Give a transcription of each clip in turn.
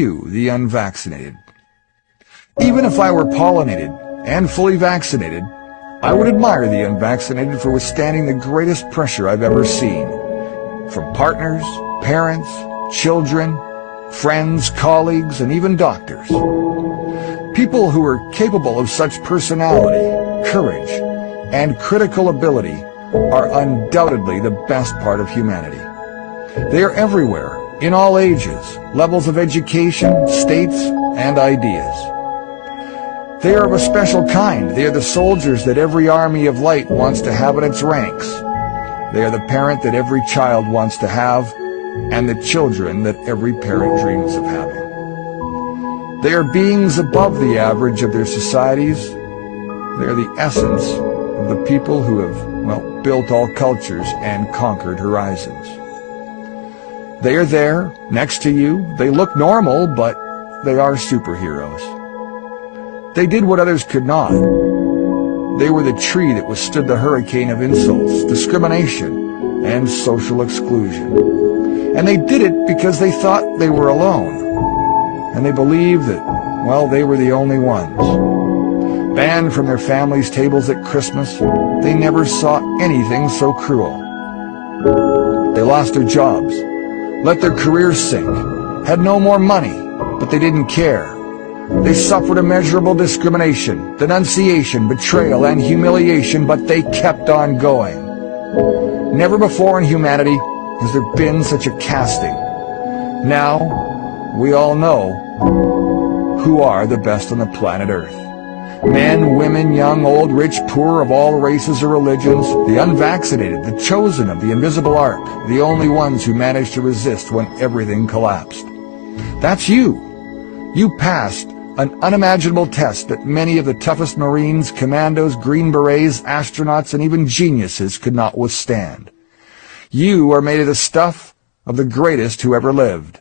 you, the unvaccinated. Even if I were pollinated and fully vaccinated, I would admire the unvaccinated for withstanding the greatest pressure I've ever seen. From partners, parents, children, friends, colleagues, and even doctors. People who are capable of such personality, courage, and critical ability are undoubtedly the best part of humanity. They are everywhere, in all ages, levels of education, states, and ideas. They are of a special kind. They are the soldiers that every army of light wants to have in its ranks. They are the parent that every child wants to have, and the children that every parent dreams of having. They are beings above the average of their societies. They are the essence of the people who have, built all cultures and conquered horizons. They are there, next to you. They look normal, but they are superheroes. They did what others could not. They were the tree that withstood the hurricane of insults, discrimination, and social exclusion. And they did it because they thought they were alone. And they believed that, they were the only ones. Banned from their families' tables at Christmas, they never saw anything so cruel. They lost their jobs, let their careers sink, had no more money, but they didn't care. They suffered immeasurable discrimination, denunciation, betrayal, and humiliation, but they kept on going. Never before in humanity has there been such a casting. Now, we all know who are the best on the planet Earth. Men, women, young, old, rich, poor, of all races or religions, the unvaccinated, the chosen of the invisible ark, the only ones who managed to resist when everything collapsed. That's you. You passed an unimaginable test that many of the toughest Marines, commandos, Green Berets, astronauts, and even geniuses could not withstand. You are made of the stuff of the greatest who ever lived.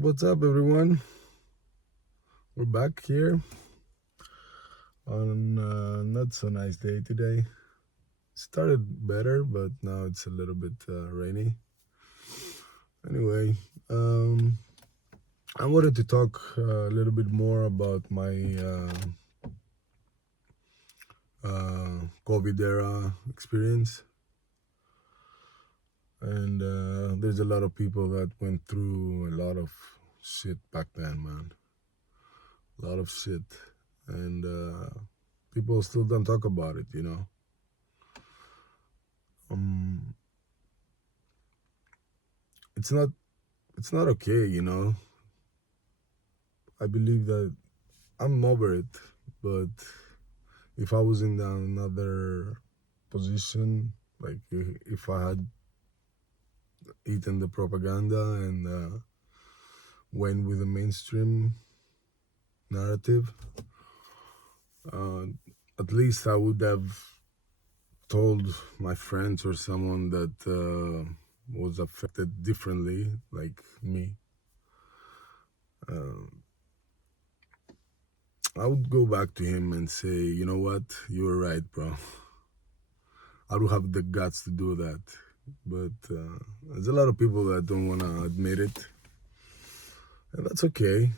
What's up, everyone? We're back here on a not so nice day today. Started better, but now it's a little bit rainy. Anyway, I wanted to talk a little bit more about my COVID era experience. And there's a lot of people that went through a lot of shit back then, man. A lot of shit. And people still don't talk about it, you know. It's not okay, you know. I believe that I'm over it, but if I was in another position, like if I had eaten the propaganda and went with the mainstream narrative, at least I would have told my friends or someone that was affected differently, like me. I would go back to him and say, you know what, you were right, bro. I don't have the guts to do that. But there's a lot of people that don't want to admit it. And that's okay.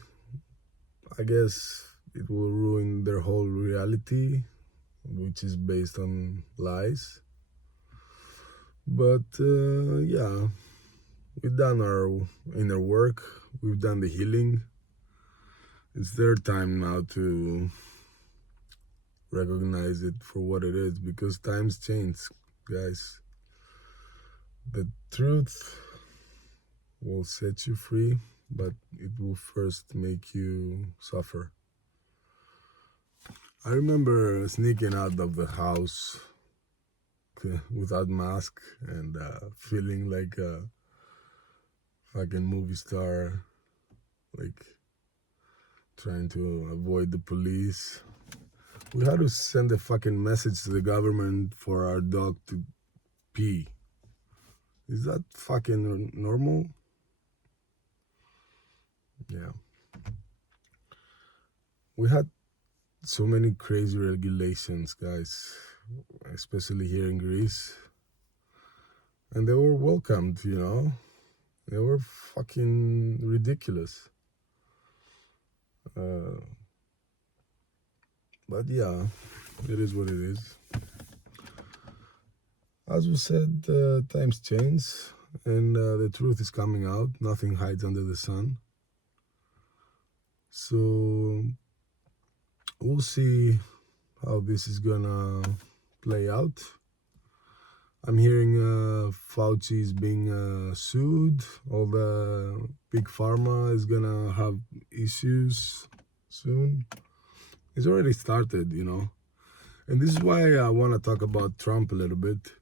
I guess it will ruin their whole reality, which is based on lies. But yeah, we've done our inner work. We've done the healing. It's their time now to recognize it for what it is, because times change, guys. The truth will set you free, but it will first make you suffer. I remember sneaking out of the house without mask and feeling like a fucking movie star, like trying to avoid the police. We had to send a fucking message to the government for our dog to pee. Is that fucking normal? Yeah. We had so many crazy regulations, guys, especially here in Greece. And they were welcomed, you know? They were fucking ridiculous. But yeah, it is what it is. As we said, times change and the truth is coming out. Nothing hides under the sun. So we'll see how this is gonna play out. I'm hearing Fauci is being sued. All the big pharma is gonna have issues soon. It's already started, you know. And this is why I want to talk about Trump a little bit.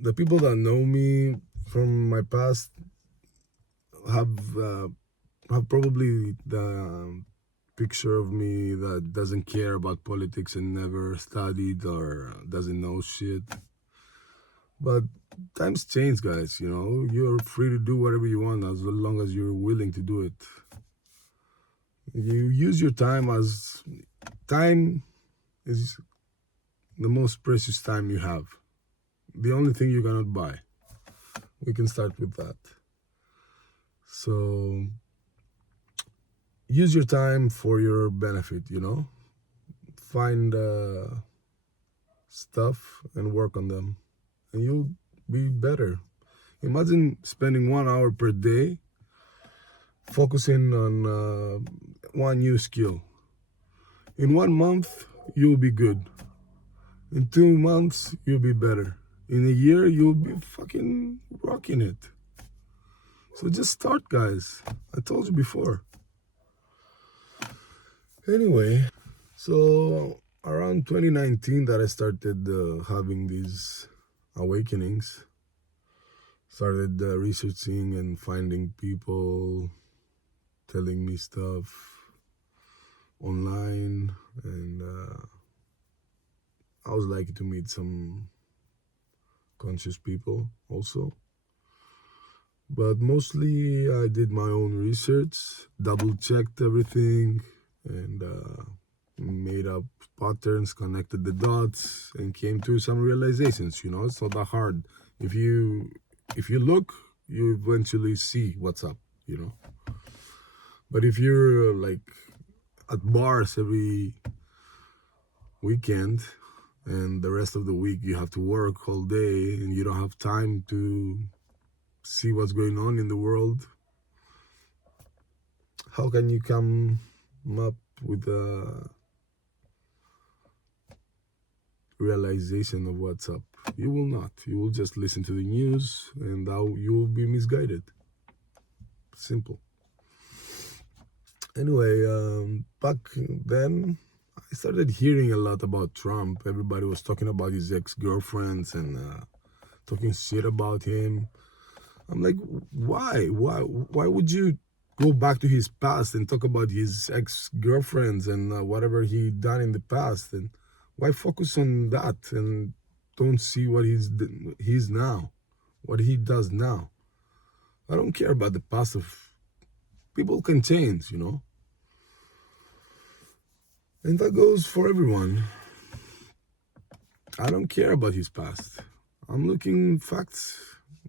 The people that know me from my past have probably the picture of me that doesn't care about politics and never studied or doesn't know shit. But times change, guys, you know. You're free to do whatever you want as long as you're willing to do it. You use your time as time is the most precious time you have. The only thing you cannot buy. We can start with that. So use your time for your benefit, you know. Find stuff and work on them, and you'll be better. Imagine spending 1 hour per day focusing on one new skill. In 1 month, you'll be good. In 2 months, you'll be better. In a year, you'll be fucking rocking it. So just start, guys. I told you before. Anyway, so around 2019 that I started having these awakenings, started researching and finding people telling me stuff online, and I was lucky to meet some conscious people also. But mostly I did my own research, double checked everything, and made up patterns, connected the dots, and came to some realizations. You know, it's not that hard. If you look, you eventually see what's up, you know. But if you're like at bars every weekend and the rest of the week you have to work all day and you don't have time to see what's going on in the world, how can you come up with a realization of what's up? You will not. You will just listen to the news and you will be misguided. Simple. Anyway, back then I started hearing a lot about Trump. Everybody was talking about his ex-girlfriends and talking shit about him. I'm like, why would you go back to his past and talk about his ex-girlfriends and whatever he done in the past? And why focus on that and don't see what he's now, what he does now? I don't care about the past of people. Can change, you know. And that goes for everyone. I don't care about his past. I'm looking facts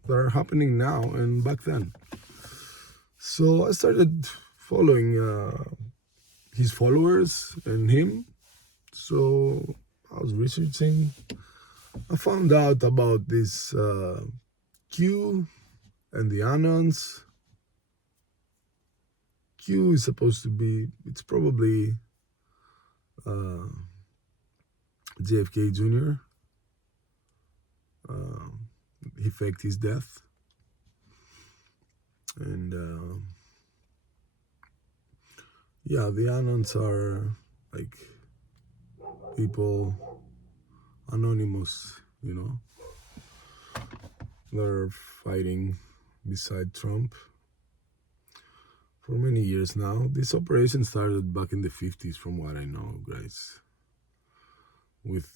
that are happening now and back then. So I started following his followers and him. So I was researching. I found out about this Q and the Anons. Q is supposed to be, it's probably JFK Jr. He faked his death. And Yeah, the Anons are like people, anonymous, you know. They're fighting beside Trump for many years now. This operation started back in the 50s, from what I know, guys, with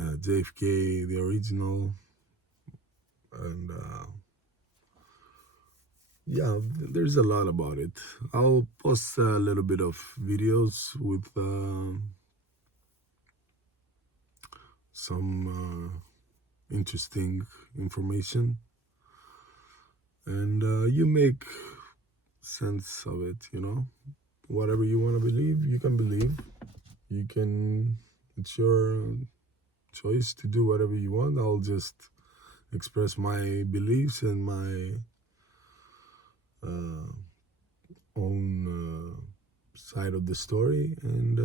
JFK, the original, and yeah, there's a lot about it. I'll post a little bit of videos with some interesting information, and you make sense of it, you know. Whatever you want to believe, you can believe. You can, it's your choice to do whatever you want. I'll just express my beliefs and my uh, own side of the story, and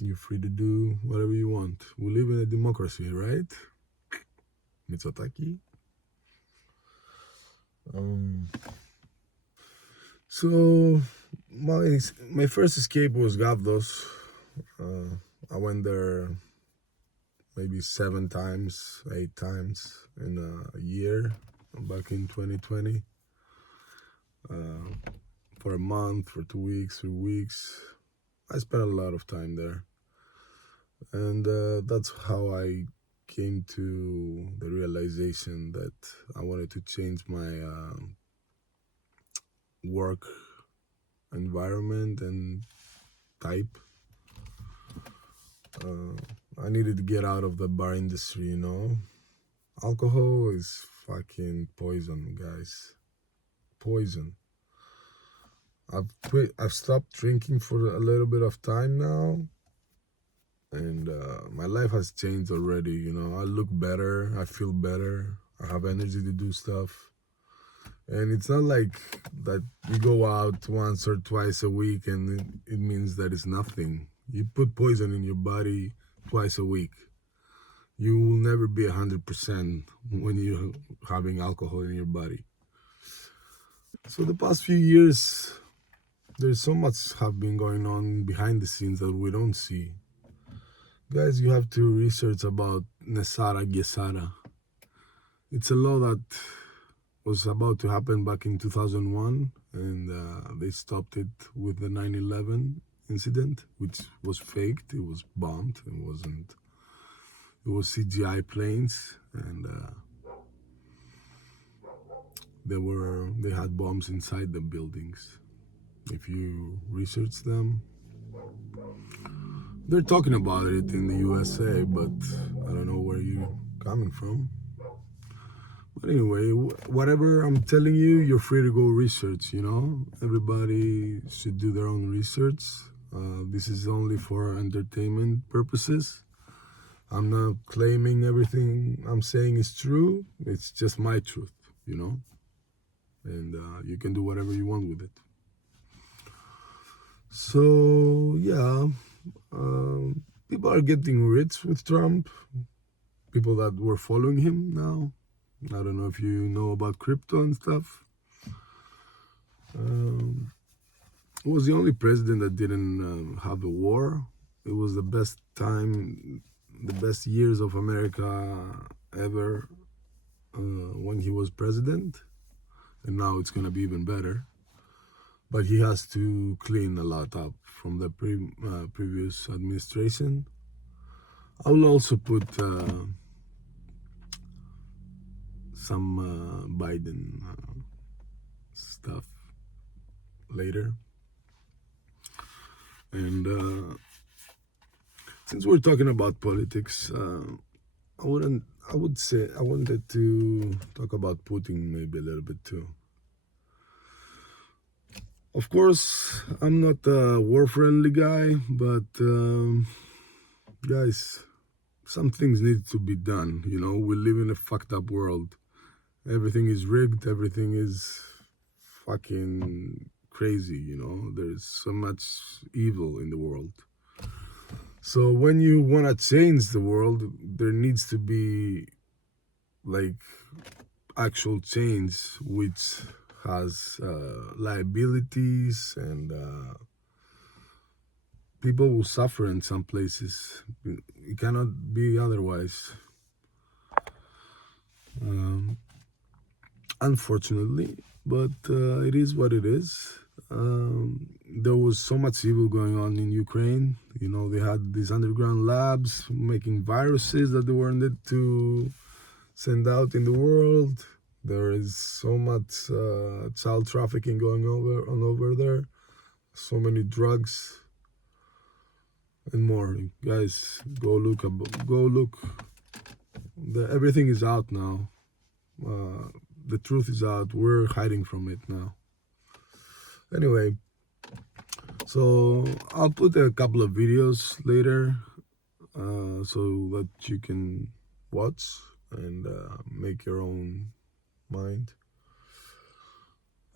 you're free to do whatever you want. We live in a democracy, right? Mitsotaki. So my first escape was Gavdos. I went there maybe 7 times, 8 times in a year back in 2020. For a month, for 2 weeks, 3 weeks. I spent a lot of time there. And that's how I came to the realization that I wanted to change my work environment and type. I needed to get out of the bar industry, you know. Alcohol is fucking poison, guys. Poison. I've stopped drinking for a little bit of time now, and my life has changed already, you know. I look better, I feel better, I have energy to do stuff. And it's not like that you go out once or twice a week and it means that it's nothing. You put poison in your body twice a week. You will never be 100% when you're having alcohol in your body. So the past few years, there's so much have been going on behind the scenes that we don't see. Guys, you have to research about Nesara Gesara. It's a law that was about to happen back in 2001, and they stopped it with the 9/11 incident, which was faked. It was bombed. It wasn't. It was CGI planes, and they had bombs inside the buildings. If you research them, they're talking about it in the USA, but I don't know where you're coming from. But anyway, whatever I'm telling you, you're free to go research, you know? Everybody should do their own research. This is only for entertainment purposes. I'm not claiming everything I'm saying is true. It's just my truth, you know? And you can do whatever you want with it. So, yeah, people are getting rich with Trump. People that were following him now. I don't know if you know about crypto and stuff. He was the only president that didn't have a war. It was the best time, the best years of America ever when he was president. And now it's going to be even better. But he has to clean a lot up from the previous administration. I will also put some Biden stuff later. And since we're talking about politics, I wanted to talk about Putin maybe a little bit too. Of course, I'm not a war-friendly guy, but guys, some things need to be done. You know, we live in a fucked up world. Everything is rigged. Everything is fucking crazy. You know, there's so much evil in the world. So when you want to change the world, there needs to be like actual change, which has liabilities, and people will suffer in some places. It cannot be otherwise. Unfortunately, but it is what it is. There was so much evil going on in Ukraine. You know, they had these underground labs making viruses that they wanted to send out in the world. There is so much child trafficking going on over there. So many drugs and more. Guys, go look. Everything is out now. The truth is out. We're hiding from it now. Anyway, so I'll put a couple of videos later so that you can watch and make your own mind.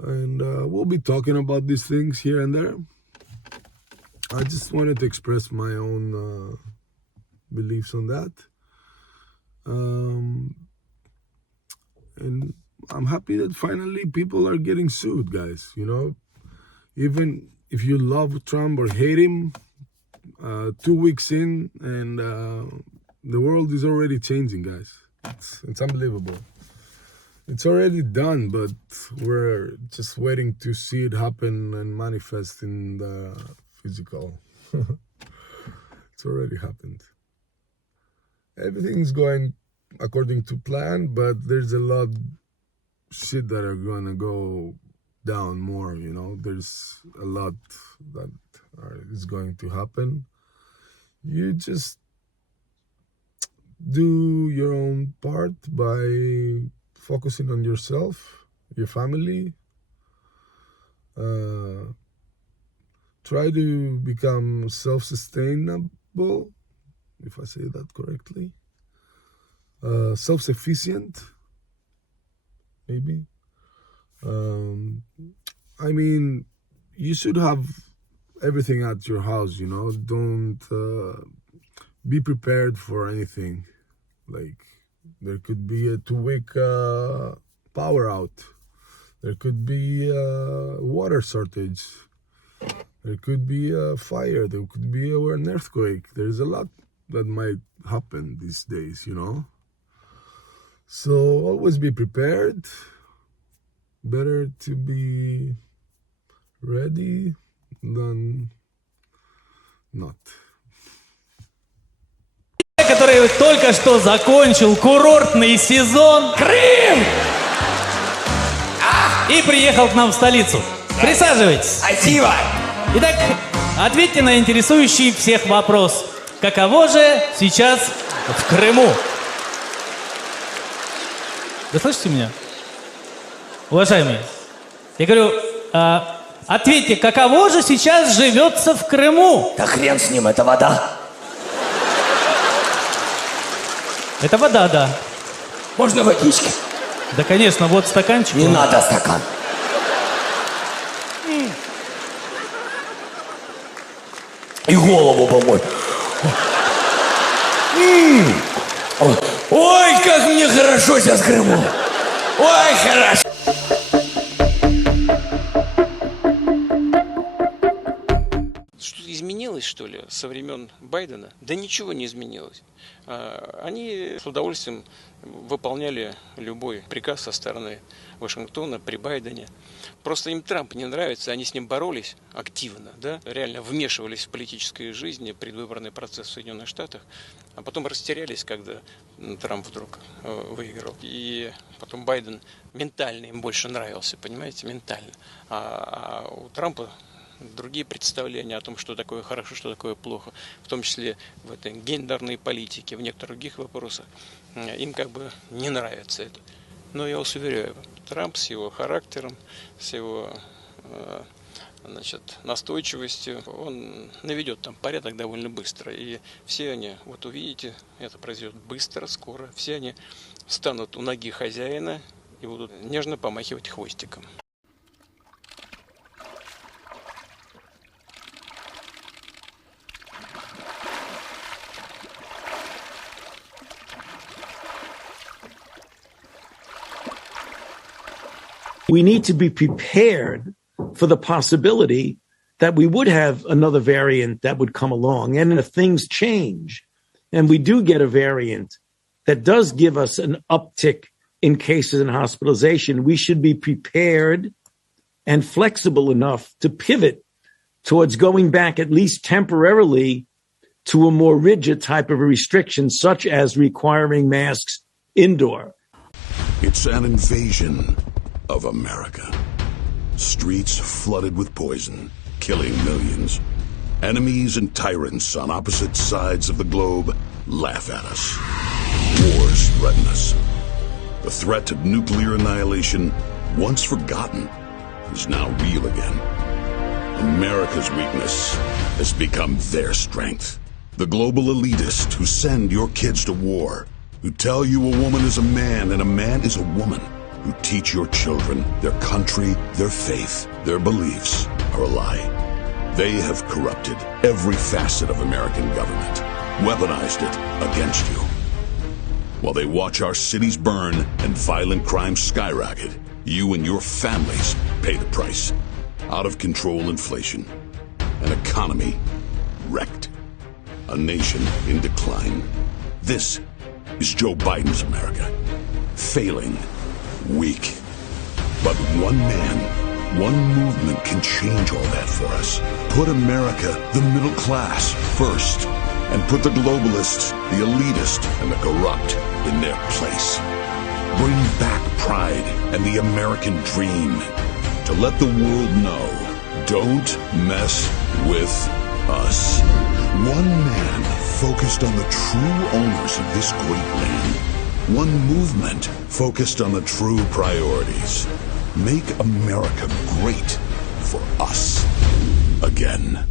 And we'll be talking about these things here and there. I just wanted to express my own beliefs on that. And I'm happy that finally people are getting sued, guys. You know, even if you love Trump or hate him, 2 weeks in, and the world is already changing, guys. It's unbelievable. It's already done, but we're just waiting to see it happen and manifest in the physical. It's already happened. Everything's going according to plan, but there's a lot shit that are gonna go down more, you know. There's a lot that is going to happen. You just do your own part by focusing on yourself, your family. Try to become self-sustainable, if I say that correctly. Self-sufficient, maybe. I mean, you should have everything at your house, you know. Don't be prepared for anything. Like, there could be a 2-week power out. There could be a water shortage. There could be a fire. There could be an earthquake. There's a lot that might happen these days, you know. So always be prepared. Better to be ready than not. Который только что закончил курортный сезон Крым и приехал к нам в столицу. Присаживайтесь. Спасибо. Итак, ответьте на интересующий всех вопрос. Каково же сейчас в Крыму? Вы слышите меня? Уважаемые, я говорю, ответьте, каково же сейчас живется в Крыму? Да хрен с ним, это вода. Это вода, да. Можно водички? Да, конечно, вот стаканчик. Не надо стакан. И голову помой. Ой, как мне хорошо сейчас в Крыму. Ой, хорошо. Что-то изменилось, что ли, со времен Байдена? Да ничего не изменилось. Они с удовольствием выполняли любой приказ со стороны Вашингтона при Байдене. Просто им Трамп не нравится, они с ним боролись активно, да? Реально вмешивались в политическую жизнь, предвыборный процесс в Соединенных Штатах, а потом растерялись, когда Трамп вдруг выиграл. И потом Байден ментально им больше нравился, понимаете, ментально. А у Трампа другие представления о том, что такое хорошо, что такое плохо, в том числе в этой гендерной политике, в некоторых других вопросах, им как бы не нравится это. Но я вас уверяю, Трамп с его характером, с его настойчивостью, он наведет там порядок довольно быстро. И все они, вот увидите, это произойдет быстро, скоро, все они встанут у ноги хозяина и будут нежно помахивать хвостиком. We need to be prepared for the possibility that we would have another variant that would come along. And if things change and we do get a variant that does give us an uptick in cases and hospitalization, we should be prepared and flexible enough to pivot towards going back at least temporarily to a more rigid type of a restriction, such as requiring masks indoor. It's an invasion of America. Streets flooded with poison, killing millions. Enemies and tyrants on opposite sides of the globe laugh at us. Wars threaten us. The threat of nuclear annihilation, once forgotten, is now real again. America's weakness has become their strength. The global elitists who send your kids to war, who tell you a woman is a man and a man is a woman, who teach your children their country, their faith, their beliefs are a lie. They have corrupted every facet of American government, weaponized it against you. While they watch our cities burn and violent crime skyrocket, you and your families pay the price. Out of control inflation, an economy wrecked, a nation in decline. This is Joe Biden's America. Failing, weak. But one man, one movement can change all that for us. Put America, the middle class, first. And put the globalists, the elitists, and the corrupt in their place. Bring back pride and the American dream. To let the world know, don't mess with us. One man focused on the true owners of this great land. One movement focused on the true priorities. Make America great for us again.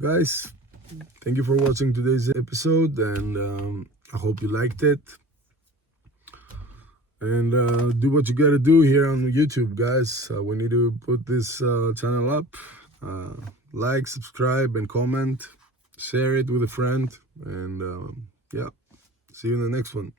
Guys, thank you for watching today's episode, and I hope you liked it. And do what you gotta do here on YouTube, guys. We need to put this channel up. Like, subscribe, and comment. Share it with a friend. And yeah, see you in the next one.